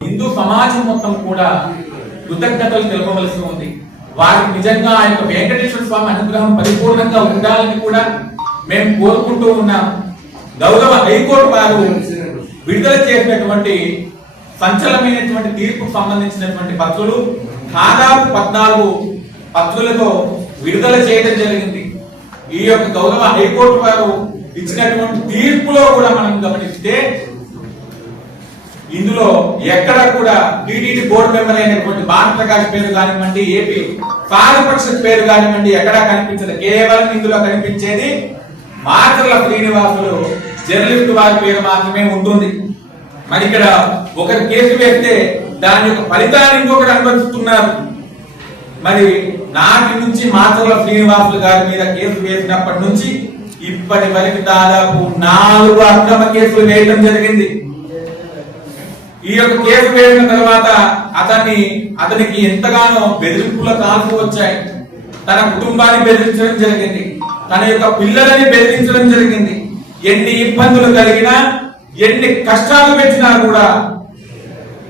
హిందూ సమాజం మొత్తం కూడా కృతజ్ఞతలు తెలపవలసి ఉంది. వారికి నిజంగా ఆ యొక్క వెంకటేశ్వర స్వామి అనుగ్రహం పరిపూర్ణంగా ఉండాలని కూడా మేము కోరుకుంటూ ఉన్నాం. గౌరవ హైకోర్టు వారు విడుదల చేసినటువంటి సంచలమైనటువంటి తీర్పుకు సంబంధించినటువంటి పత్రులు దాదాపు పద్నాలుగు పత్రులతో విడుదల చేయడం జరిగింది. ఈ యొక్క గౌరవ హైకోర్టు వారు ఇచ్చినటువంటి తీర్పులో కూడా మనం గమనిస్తే ఇందులో ఎక్కడ కూడా టీటీడీ బోర్డు మెంబర్ అయినటువంటి భారత ప్రకాష్ పేరు కానివ్వండి ఏపీ పారిపక్ష పేరు కానివ్వండి ఎక్కడా కనిపించదు. కేవలం ఇందులో కనిపించేది మాటల శ్రీనివాసులు జర్నలిస్ట్ వారి పేరు మాత్రమే ఉంటుంది. మరి ఇక్కడ ఒక కేసు వేస్తే దాని యొక్క ఫలితాన్ని ఇంకొకరు అనుభవిస్తున్నారు. మరి నాటి నుంచి మాచర్ల శ్రీనివాసులు గారి మీద కేసు వేసినప్పటి నుంచి ఇప్పటి వరకు దాదాపు నాలుగు అక్రమ కేసులు వేయడం జరిగింది. ఈ యొక్క కేసు వేసిన తర్వాత అతన్ని అతనికి ఎంతగానో బెదిరింపుల కాల్సి వచ్చాయి. తన కుటుంబాన్ని బెదిరించడం జరిగింది. తన యొక్క పిల్లలని బెదిరించడం జరిగింది. ఎన్ని ఇబ్బందులు కలిగినా ఎన్ని కష్టాలు పెట్టినా కూడా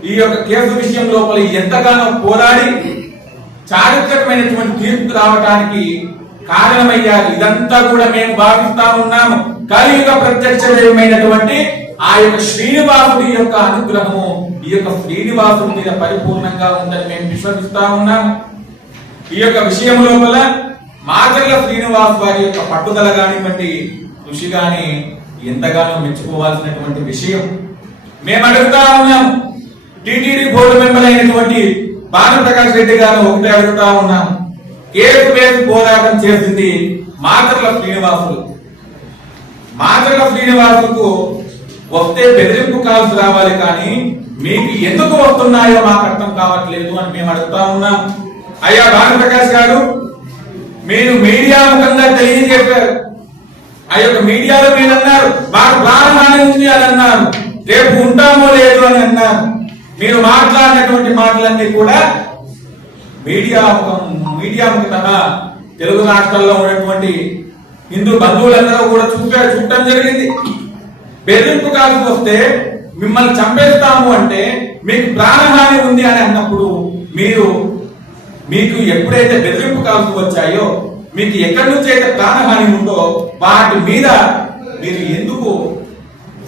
ఈ యొక్క కేసు విషయం లోపల ఎంతగానో పోరాడి చారిత్రకమైనటువంటి తీర్పు రావటానికి కారణమయ్యారు. ఇదంతా కూడా మేము భావిస్తా ఉన్నాము. కలియుగ ప్రత్యక్ష దైవమైనటువంటి ఆ యొక్క శ్రీనివాసుడి యొక్క అనుగ్రహము ఈ యొక్క శ్రీనివాసుడి మీద పరిపూర్ణంగా ఉందని మేము విశ్వసిస్తా ఉన్నాం. ఈ యొక్క విషయం లోపల మాచర్ల శ్రీనివాస్ వారి యొక్క పట్టుదల కానివ్వండి కృషి గాని ఎంతగానో మెచ్చుకోవాల్సినటువంటి విషయం. మేము అడుగుతా ఉన్నాం. టిటిడి బోర్డు మెంబర్ అయినటువంటి భానుప్రకాష్ రెడ్డి గారు ఒకటే అడుగుతా ఉన్నాం. కేసు వేసి పోరాటం చేసింది మాచర్ల శ్రీనివాసులు. మాచర్ల శ్రీనివాసులకు వస్తే బెదిరింపు కాల్స్ రావాలి కానీ మీకు ఎందుకు వస్తున్నాయో మాకు అర్థం కావట్లేదు అని మేము అడుగుతా ఉన్నాం. అయ్యా భానుప్రకాష్ గారు మీరు మీడియా ముఖంగా తెలియజెప్పారు ఆ యొక్క మీడియాలో మీరు అన్నారు మాకు ప్రాణహాని ఉంది అని అన్నారు. రేపు ఉంటామో లేదు అని అన్నారు. మీరు మాట్లాడినటువంటి మాటలన్నీ కూడా మీడియా మీడియా ముఖంగా తెలుగు రాష్ట్రాల్లో ఉన్నటువంటి హిందూ బంధువులందరూ కూడా చూపే చూడటం జరిగింది. బెదిరింపు కాల్సి వస్తే మిమ్మల్ని చంపేస్తాము అంటే మీకు ప్రాణహాని ఉంది అని అన్నప్పుడు మీరు మీకు ఎప్పుడైతే బెదిరింపు కాల్సి వచ్చాయో మీకు ఎక్కడి నుంచి అయితే ప్రాణహాని ఉందో వాటి మీద మీరు ఎందుకు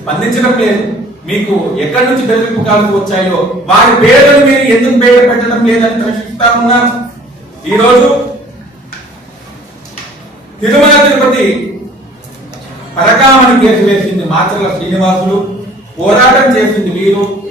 స్పందించడం లేదు? మీకు ఎక్కడి నుంచి బెదిరింపు కాల్సి వచ్చాయో వారి పేర్లను మీరు ఎందుకు బయట పెట్టడం లేదని ప్రశ్నిస్తా ఉన్నాం ఈరోజు తిరుమల తిరుపతి పరకామణి కేసు వేసింది మాచర్ల శ్రీనివాసులు పోరాటం చేసింది వీరు.